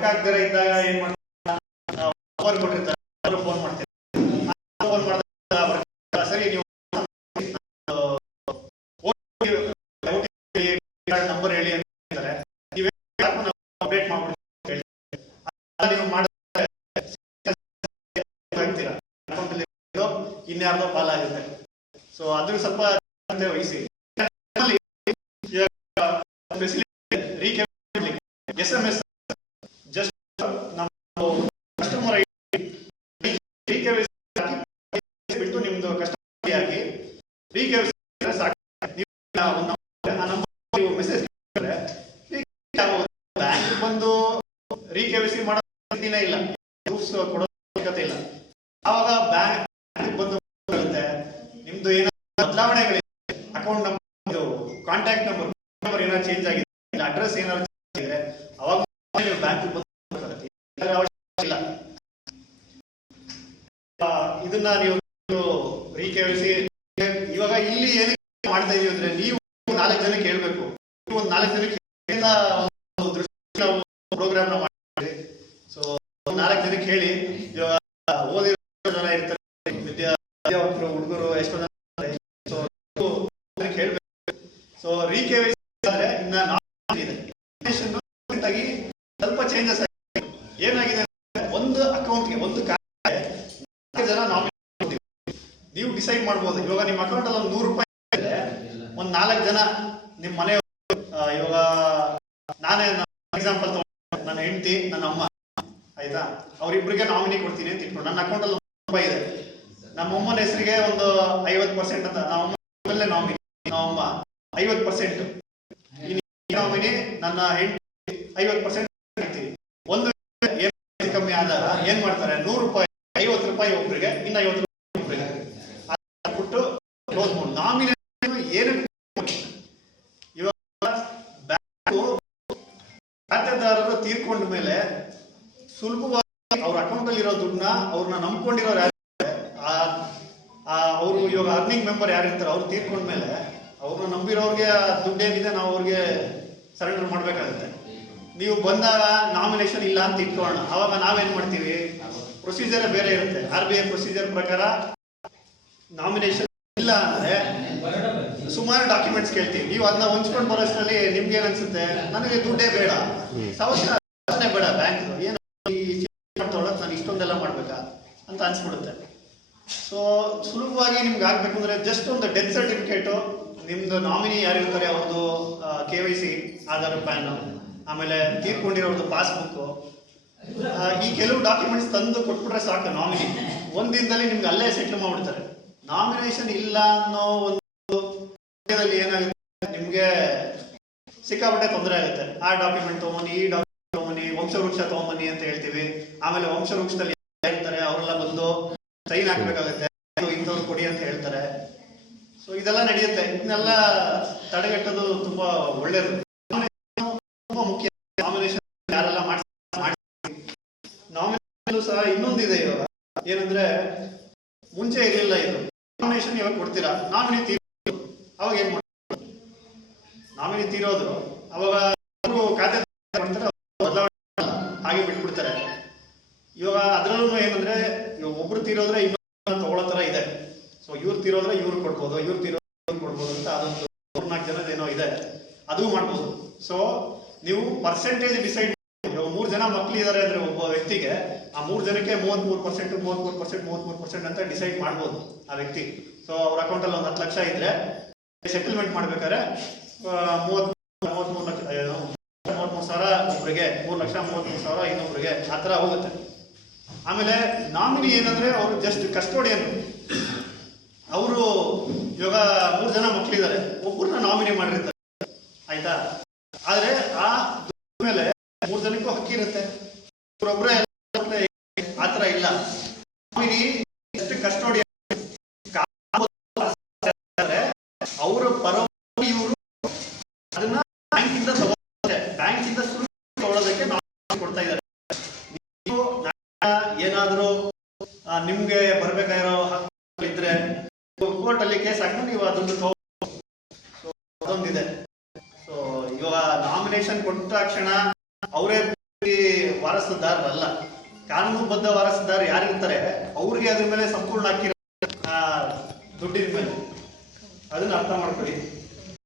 Work ಆಗದಿರ ಇದ್ದಾಗ ಏನ್ ಮಾಡ್ತಾರೆ? ಕೊಟ್ಟಿರ್ತಾರೆ. ಫೋನ್ ಮಾಡ್ತಾರೆ? ಫೋನ್ ಮಾಡಿದಾಗ ಸರಿ, ನೀವು ನಂಬರ್ ಹೇಳಿ ಅಂತ ಹೇಳ್ತಾರೆ. ನೀವೇ ಅಪ್ಡೇಟ್ ಹೇಳ್ತಾರೆ ನೀವು ಮಾಡಿದ್ರೆ ಹೇಳ್ತೀರಾ? ಇನ್ಯಾರ್ದೋ ಪಾಲಾಗುತ್ತೆ ಸೊ ಅದ್ರ ಸ್ವಲ್ಪ ವಹಿಸಿ. ಎಸ್ ಎಂ ಎಸ್ ಜಸ್ಟ್ ನಮ್ಮ ಕಸ್ಟಮರ್ ನಿಮ್ದು ಕಸ್ಟಮರ್ ಆಗಿ ಬ್ಯಾಂಕ್ ಬಂದು ರೀಕೆವಿಸಿ ಮಾಡೋ ದಿನ ಇಲ್ಲ ಪ್ರೂಫ್ಸ್ ಕೊಡೋ ಅವಶ್ಯಕತೆ ಇಲ್ಲ ಆವಾಗ ಬ್ಯಾಂಕ್ ಬಂದು ಬರುತ್ತೆ ನಿಮ್ದು ಏನಾದ್ರು ಬದಲಾವಣೆಗಳಿದೆ ಅಕೌಂಟ್ ನಂಬರ್ ಇದು ಕಾಂಟ್ಯಾಕ್ಟ್ ನಂಬರ್ ನಂಬರ್ ಏನಾದ್ರು ಚೇಂಜ್ ಆಗಿದೆ ಇಲ್ಲ ಅಡ್ರೆಸ್ ಏನಾದ್ರು ಚೇಂಜ್ ಆಗಿದ್ರೆ ಅವಾಗ ಇಲ್ಲ. ಇದನ್ನ ನೀವು ರೀಕೇಳಿಸಿ. ಇವಾಗ ಇಲ್ಲಿ ಏನು ಮಾಡ್ತಾ ಇದೀವಿ ಅಂದ್ರೆ ನೀವು ನಾಲ್ಕು ಜನಕ್ಕೆ ಹೇಳ್ಬೇಕು ಒಂದು ನಾಲ್ಕು ಜನಕ್ಕೆ ದೃಷ್ಟಿ ನಾವು ಪ್ರೋಗ್ರಾಮ್ನ ಮಾಡಿದ್ವಿ ಸೊ ನಾಲ್ಕು ಜನಕ್ಕೆ ಹೇಳಿ ಇವಾಗ ಓದಿರೋ ಜನ ಇರ್ತಾರೆ. ವಿದ್ಯಾ ವಿದ್ಯಾವಂತರು, ಹುಡುಗರು, ಎಷ್ಟೋ ಜನ ಹೇಳ್ಬೇಕು ಸೊ ರೀಕೇಳಿಸಿ ಆದ್ರೆ ಇನ್ನ ನಾಲ್ಕು ಇದೆ. ಸ್ವಲ್ಪ ಚೇಂಜಸ್ ಏನಾಗಿದೆ ಒಂದು ಅಕೌಂಟ್ಗೆ ಒಂದು ಜನ ನಾಮಿನಿ ನೀವು ಡಿಸೈಡ್ ಮಾಡ್ಬೋದು. ಇವಾಗ ನಿಮ್ಮ ಅಕೌಂಟ್ ಅಲ್ಲಿ ಒಂದು ನೂರು ರೂಪಾಯಿ ಇದೆ. ಒಂದ್ ನಾಲ್ಕು ಜನ ನಿಮ್ಮ ಮನೆ ಇವಾಗ ನಾನೇ ಎಕ್ಸಾಂಪಲ್ ನನ್ನ ಹೆಂಡತಿ, ನನ್ನ ಅಮ್ಮ, ಆಯ್ತಾ? ಅವ್ರಿಬ್ರಿಗೆ ನಾಮಿನಿ ಕೊಡ್ತೀನಿ ಅಂತ ಇಟ್ಕೊಂಡು ನನ್ನ ಅಕೌಂಟ್ ಅಲ್ಲಿ ಒಂದು ರೂಪಾಯಿ ಇದೆ. ನಮ್ಮ ಅಮ್ಮನ ಹೆಸರಿಗೆ ಒಂದು ಐವತ್ತು ಪರ್ಸೆಂಟ್ ಅಂತ. ನಮ್ಮ ಅಮ್ಮಲ್ಲೇ ನಾಮಿನಿ ನಮ್ಮಮ್ಮ ಐವತ್ತು ಪರ್ಸೆಂಟ್ ನಾಮಿನಿ ನನ್ನ ಹೆಂಡತಿ ಐವತ್ತು ಪರ್ಸೆಂಟ್ ಕಮ್ಮಿ ಆದಾಗ ಏನ್ ಮಾಡ್ತಾರೆ? ನೂರು ರೂಪಾಯಿ, ಐವತ್ತು ರೂಪಾಯಿ ಒಬ್ಬರಿಗೆ ಇನ್ನ ಐವತ್ತು ರೂಪಾಯಿ ಒಬ್ರಿಗೆ. ಅದ್ ಬಿಟ್ಟು ಕ್ಲೋಸ್ ಏನು ಇವಾಗ ಖಾತೆದಾರರು ತೀರ್ಕೊಂಡ ಮೇಲೆ ಸುಲಭವಾಗಿ ಅವ್ರ ಅಕೌಂಟ್ ಅಲ್ಲಿ ಇರೋ ದುಡ್ಡನ್ನ ಅವ್ರನ್ನ ನಂಬ್ಕೊಂಡಿರೋರು ಯಾರು ಅವರು ಇವಾಗ ಅರ್ನಿಂಗ್ ಮೆಂಬರ್ ಯಾರು ಇರ್ತಾರೆ, ಅವ್ರು ತೀರ್ಕೊಂಡ್ಮೇಲೆ ಅವ್ರನ್ನ ನಂಬಿರೋರ್ಗೆ ದುಡ್ಡೇನಿದೆ, ನಾವು ಅವ್ರಿಗೆ ಸರೆಂಡರ್ ಮಾಡ್ಬೇಕಾಗುತ್ತೆ. ನೀವು ಬಂದಾಗ ನಾಮಿನೇಷನ್ ಇಲ್ಲ ಅಂತ ಇಟ್ಕೊಳ್ಳೋಣ. ಅವಾಗ ನಾವೇನ್ ಮಾಡ್ತೀವಿ? ಪ್ರೊಸೀಜರ್ ಬೇರೆ ಇರುತ್ತೆ. ಆರ್ ಬಿ ಐ ಪ್ರೊಸೀಜರ್ ಪ್ರಕಾರ ನಾಮಿನೇಷನ್ ಇಲ್ಲ ಅಂದ್ರೆ ಸುಮಾರು ಡಾಕ್ಯುಮೆಂಟ್ಸ್ ಕೇಳ್ತೀವಿ. ನೀವು ಅದನ್ನ ಹೊಂಚ್ಕೊಂಡು ಬರೋಷ್ಟರಲ್ಲಿ ನಿಮ್ಗೆ ಏನ್ ಅನ್ಸುತ್ತೆ? ನನಗೆ ದುಡ್ಡೇ ಬೇಡ. ಸಾವಶ್ಯ ಬೇಡ ಬ್ಯಾಂಕ್ ಏನು ನಾನು ಇಷ್ಟೊಂದೆಲ್ಲ ಮಾಡ್ಬೇಕಾ ಅಂತ ಅನ್ಸ್ಬಿಡುತ್ತೆ. ಸೊ ಸುಲಭವಾಗಿ ನಿಮ್ಗೆ ಆಗ್ಬೇಕು ಅಂದ್ರೆ ಜಸ್ಟ್ ಒಂದು ಡೆತ್ ಸರ್ಟಿಫಿಕೇಟು ನಿಮ್ದು ನಾಮಿನಿ ಯಾರಿರ್ತಾರೆ ಅವ್ರದ್ದು K Y C Aadhaar PAN ಆಮೇಲೆ ತೀರ್ಕೊಂಡಿರೋದು ಪಾಸ್ಬುಕ್ ಈ ಕೆಲವು ಡಾಕ್ಯುಮೆಂಟ್ಸ್ ತಂದು ಕೊಟ್ಬಿಟ್ರೆ ಸಾಕು ನಾಮಿನಿ ಒಂದಿನದಲ್ಲಿ ದಿನದಲ್ಲಿ ನಿಮ್ಗೆ ಅಲ್ಲೇ ಸೆಟ್ಲ್ ಮಾಡ್ಬಿಡ್ತಾರೆ. ನಾಮಿನೇಷನ್ ಇಲ್ಲ ಅನ್ನೋ ಒಂದು ಏನಾಗುತ್ತೆ? ನಿಮ್ಗೆ ಸಿಕ್ಕಾಪಟ್ಟೆ ತೊಂದರೆ ಆಗುತ್ತೆ. ಆ ಡಾಕ್ಯುಮೆಂಟ್ ತೊಗೊಂಡು ಈ ಡಾಕ್ಯುಮೆಂಟ್ ತೊಗೊಂಡು ವಂಶವೃಕ್ಷ ತಗೊಂಬನ್ನಿ ಅಂತ ಹೇಳ್ತೀವಿ. ಆಮೇಲೆ ವಂಶವೃಕ್ಷದಲ್ಲಿ ಹೇಳ್ತಾರೆ? ಅವರೆಲ್ಲ ಬಂದು ಸೈನ್ ಹಾಕ್ಬೇಕಾಗುತ್ತೆ. ಇಂಥವ್ರು ಕೊಡಿ ಅಂತ ಹೇಳ್ತಾರೆ. ಸೊ ಇದೆಲ್ಲ ನಡೆಯುತ್ತೆ. ಇದನ್ನೆಲ್ಲ ತಡೆಗಟ್ಟೋದು ತುಂಬಾ ಒಳ್ಳೇದು. ಮುಖ್ಯ ನಾಮಿನೇಷನ್ ಯಾರೆಲ್ಲ ಮಾಡಿ ನಾಮಿನೇಷನ್ ಸಹ ಇನ್ನೊಂದಿದೆ ಇವಾಗ. ಏನಂದ್ರೆ, ಮುಂಚೆ ಇರಲಿಲ್ಲ ಇದು. ನಾಮಿನೇಷನ್ ಇವಾಗ ಕೊಡ್ತೀರಾ? ನಾಮಿನಿ ತೀರ್ ಅವಾಗ ಏನ್ ಮಾಡ್ತಾರೆ? ನಾಮಿನಿ ತೀರೋದು. ಅವಾಗ ಖಾತೆ ಮಾಡ್ತಾರೆ ಬದಲಾವಣೆ. ಹಾಗೆ ಬಿಟ್ಬಿಡ್ತಾರೆ. ಇವಾಗ ಅದ್ರಲ್ಲೂ ಏನಂದ್ರೆ, ಇವಾಗ ಒಬ್ರು ತೀರೋದ್ರೆ ಇನ್ನೊಂದು ತಗೊಳ್ಳೋ ತರ ಇದೆ. ಸೊ ಇವ್ರು ತೀರೋದ್ರೆ ಇವ್ರು ಕೊಡ್ಬೋದು, ಇವ್ರು ಇವ್ರು ಕೊಡ್ಬೋದು ಅಂತ ಅದೊಂದು ಮೂರ್ನಾಲ್ಕು ಜನದ ಏನೋ ಇದೆ. ಅದು ಮಾಡ್ಬೋದು. ಸೊ ನೀವು ಪರ್ಸೆಂಟೇಜ್ ಡಿಸೈಡ್ ಇವಾಗ ಮೂರ್ ಜನ ಮಕ್ಳು ಇದಾರೆ ಅಂದ್ರೆ ಒಬ್ಬ ವ್ಯಕ್ತಿಗೆ ಆ ಮೂರ್ ಜನಕ್ಕೆ ಮೂವತ್ತ್ ಮೂರು ಪರ್ಸೆಂಟ್ ಮೂವತ್ತ್ ಮೂರು ಪರ್ಸೆಂಟ್ ಮೂವತ್ತ್ ಮೂರು ಪರ್ಸೆಂಟ್ ಅಂತ ಡಿಸೈಡ್ ಮಾಡ್ಬೋದು ಆ ವ್ಯಕ್ತಿ. ಸೊ ಅವ್ರ ಅಕೌಂಟ್ ಅಲ್ಲಿ ಒಂದು ಹತ್ತು ಲಕ್ಷ ಇದ್ರೆ ಸೆಟಲ್ಮೆಂಟ್ ಮಾಡ್ಬೇಕಾದ್ರೆ ಮೂವತ್ ಮೂವತ್ಮೂರು ಲಕ್ಷ ಮೂವತ್ಮೂರು ಸಾವಿರ ಒಬ್ಬರಿಗೆ ಮೂರು ಲಕ್ಷ, ಮೂವತ್ಮೂರು ಸಾವಿರ ಇನ್ನೊಬ್ರಿಗೆ ಆ ಥರ ಹೋಗುತ್ತೆ. ಆಮೇಲೆ ನಾಮಿನಿ ಏನಂದ್ರೆ ಅವರು ಜಸ್ಟ್ ಕಸ್ಟೋಡಿಯನ್ ಅವರು ಇವಾಗ ಮೂರು ಜನ ಮಕ್ಕಳಿದ್ದಾರೆ ಒಬ್ಬರನ್ನ ನಾಮಿನಿ ಮಾಡಿರ್ತಾರೆ. ಆಯ್ತಾ ಆದ್ರೆ ಆ ದುಡ್ಡು ಮೇಲೆ ಮೂರು ಆತರ ಇವ್ರೊಬ್ರೇ ಆ ಥರ ಇಲ್ಲ. ಜಸ್ಟ್ ಕಸ್ಟೋಡಿಯನ್ ಅವರ ಪರ ಇವರು ಅದನ್ನ ಬ್ಯಾಂಕಿಂದ ತಗೋತಾರೆ ಬ್ಯಾಂಕಿಂದ ತಗೊಳ್ಳೋದಕ್ಕೆ ನಾವು ಕೊಡ್ತಾ ಇದ್ದಾರೆ. ನೀವು ಏನಾದರೂ ನಿಮ್ಗೆ ಬರ್ಬೇಕಾಗಿರೋ ಇದ್ರೆ, ಕೋರ್ಟ್ ಅಲ್ಲಿ ಕೇಸ್ ಹಾಕೊಂಡು ನೀವು ಅದೊಂದು ಅದೊಂದಿದೆ. ಸೊ ಇವಾಗ ನಾಮಿನೇಷನ್ ಕೊಟ್ಟ ತಕ್ಷಣ ಅವರೇ ವಾರ ವಾರಸುದಾರರಲ್ಲ ಕಾನೂನುಬದ್ಧ ವಾರಸುದಾರ ಯಾರಿರ್ತಾರೆ? ಅವ್ರಿಗೆ ಅದ್ರ ಮೇಲೆ ಸಂಪೂರ್ಣ ಹಾಕಿರೋ ದುಡ್ಡಿನ ಮೇಲೆ. ಅದನ್ನ ಅರ್ಥ ಮಾಡ್ಕೊಳ್ಳಿ.